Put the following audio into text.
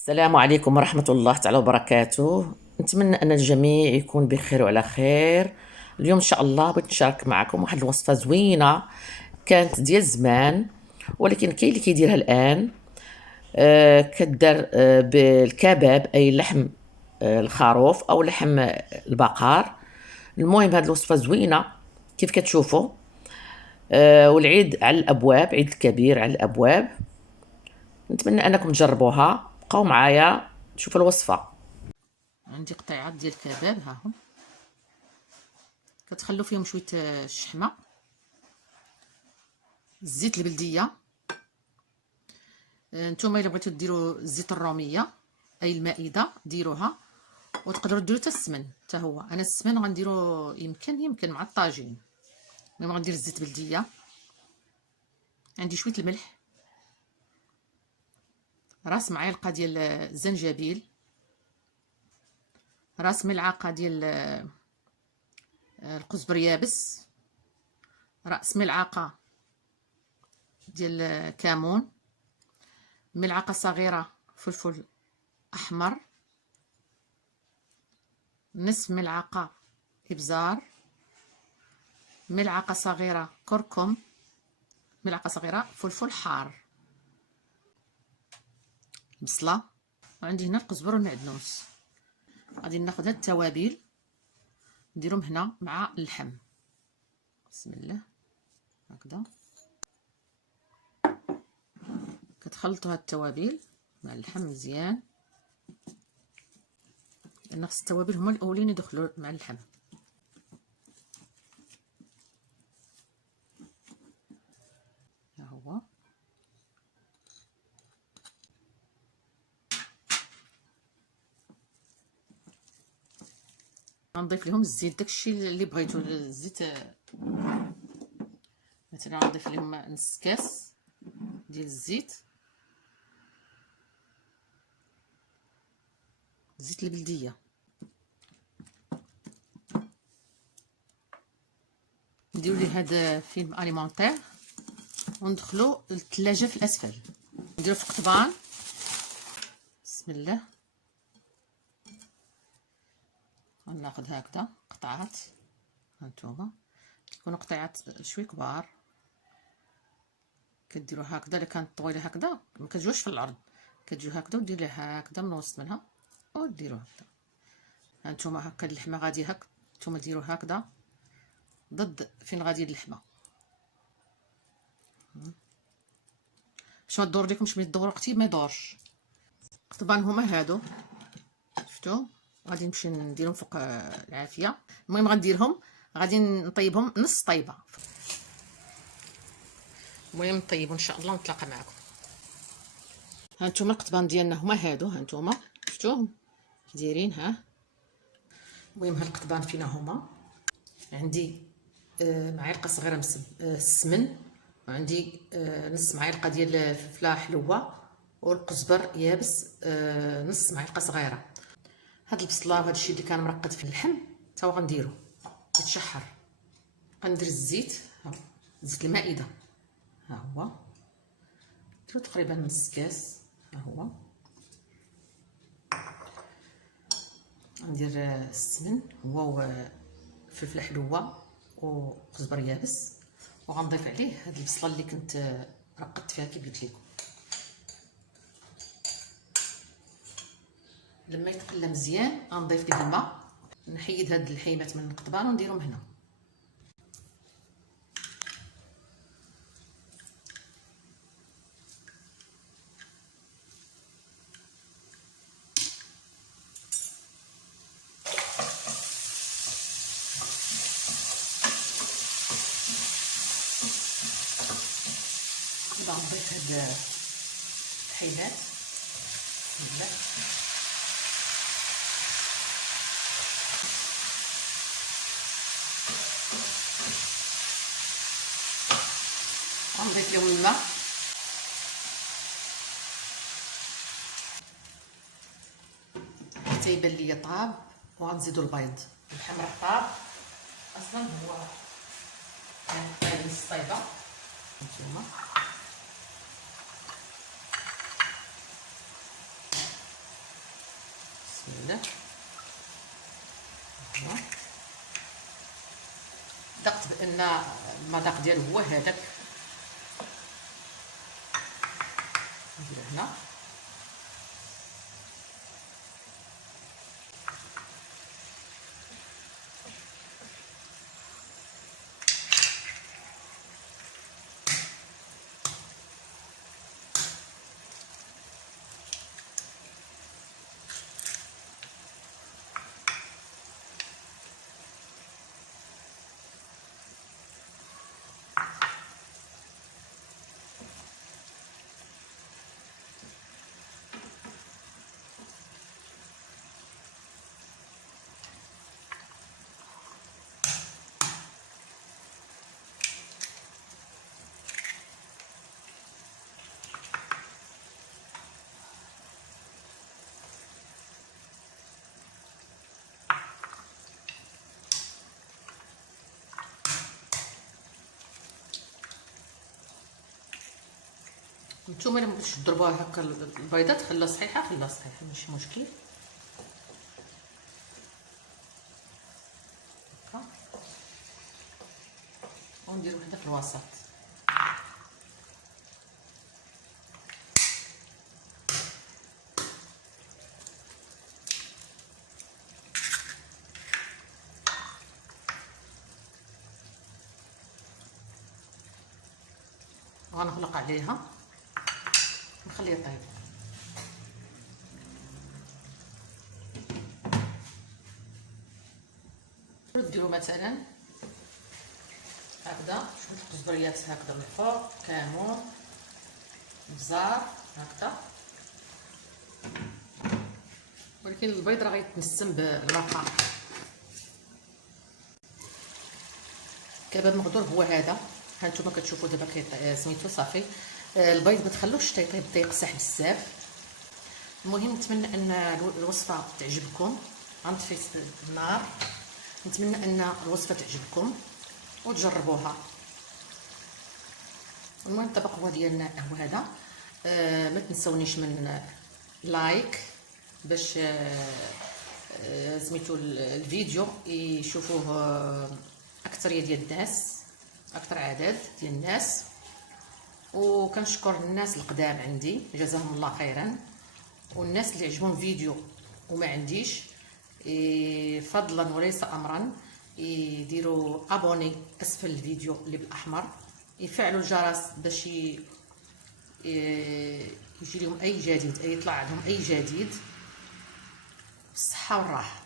السلام عليكم ورحمة الله تعالى وبركاته. نتمنى أن الجميع يكون بخير وعلى خير. اليوم إن شاء الله بغيت نشارك معكم واحد الوصفة زوينة كانت ديال زمان، ولكن كاين اللي كيديرها الآن. كدار بالكباب، أي لحم الخروف أو لحم البقر. المهم هاد الوصفة زوينة كيف كتشوفوا. والعيد على الأبواب، عيد الكبير على الأبواب. نتمنى أنكم تجربوها. بقاو معايا تشوفوا الوصفة. عندي قطيعات ديال الكباب، ها هم. كتخلو فيهم شويه الشحمه، الزيت البلديه. نتوما الا بغيتو ديروا الزيت الروميه اي المائده ديروها، وتقدروا ديروا حتى السمن حتى هو. انا السمن غنديرو يمكن مع الطاجين. المهم غندير الزيت بلديه، عندي شويه الملح، راس معلقه ديال الزنجبيل، راس ملعقه ديال القزبر يابس، راس ملعقه ديال كمون، ملعقه صغيره فلفل احمر، نصف ملعقه ابزار، ملعقه صغيره كركم، ملعقه صغيره فلفل حار، بصله، وعندي هنا القزبر والمعدنوس. غادي ناخذ هاد التوابل نديرهم هنا مع اللحم. بسم الله. هكذا كتخلطوا هاد التوابل مع اللحم مزيان، لان خص التوابل هما الاولين يدخلوا مع اللحم. ها هو غنضيف لهم الزيت، داكشي اللي بغيتو. الزيت مثلا غنضيف لهم نص كاس ديال الزيت البلديه. نديرو ليه هذا فيلم اليمونتير وندخلو للثلاجه في الاسفل. نديرو في قطبان. بسم الله. غناخذ هكذا قطعات، هانتوما يكونوا قطعات شوي كبار. كديروا هكذا، الا كانت طويله هكذا ما كتجوش في الارض، كتجيو هكذا ودير لها هكذا من الوسط منها وديروا هكذا. هانتوما هكا اللحمه غادي هكا، نتوما ديروا هكذا ضد فين غادي اللحمه باش ما تدور لكمش. ملي تدور وقتي ما يدورش. طبعا هما هادو شفتوا، غادي نمشي نديرهم فوق العافيه. المهم غنديرهم، غادي نطيبهم نص طيبه. المهم نطيبوا ان شاء الله ونتلاقى معكم. هانتوما القطبان ديالنا هما هادو، هانتوما شفتوهم دايرين. ها المهم هاد القطبان فينا هما. عندي معلقه صغيره من السمن، وعندي نص معلقه ديال الفلفله حلوه، والقزبر يابس نص معلقه صغيره. هاد البصله وهاد الشيء اللي كان مرقد في اللحم تا هو غنديرو يتشحر. غندير الزيت، زيت المائده، ها هو نديرو تقريبا نص كاس. ها هو غندير السمن هو وفلفله حلوه وقزبر يابس، وغنضيف عليه هاد البصله اللي كنت رقدت فيها كيف قلت لكم. لما يتقلى مزيان غنضيف ليه الماء، نحيد هاد الحيمات من القضبان ونديرهم هنا. دابا غنضيف هاد الحيمات. بسم الله. غنضيف لهم الماء. حتى يبان ليا طاب، وغنزيدو البيض. اللحم راه طاب اصلا، هو كان نص طيبه. نتوما بزاف. ذقت بان المذاق ديالو هو هذاك. نديرو هنا نتوما الا مبغيتوش تضربوها هكا البيضات، خليها صحيحه ماشي مشكل. هكا وندير وحده في الوسط. غنغلق عليها نخليها طيب. ديروا مثلا هكذا شويه القزبريات هكذا من الفوق، كمون، بزار هكذا. ولكن البيض راه غيتنسم بالمرقه. كباب مغدور هو هذا. ها نتوما كتشوفوا دابا سميتو صافي. البيض ما تخلوش تيطيب تيقصح بزاف. المهم نتمنى ان الوصفه تعجبكم. غنطفي النار. نتمنى ان الوصفه تعجبكم وتجربوها. المهم الطبق هو ديالنا هو هذا. ما تنسونيش من لايك باش سميتو الفيديو يشوفوه اكثريه ديال الناس، اكثر عدد ديال الناس. وكنشكر الناس القدام عندي جزاهم الله خيرا، والناس اللي عجبهم الفيديو وما عنديش فضلا وليس امرا يديروا ابوني اسفل الفيديو اللي بالاحمر، يفعلوا الجرس باش يجي لهم اي جديد، يطلع لهم اي جديد بالصحه والراحه.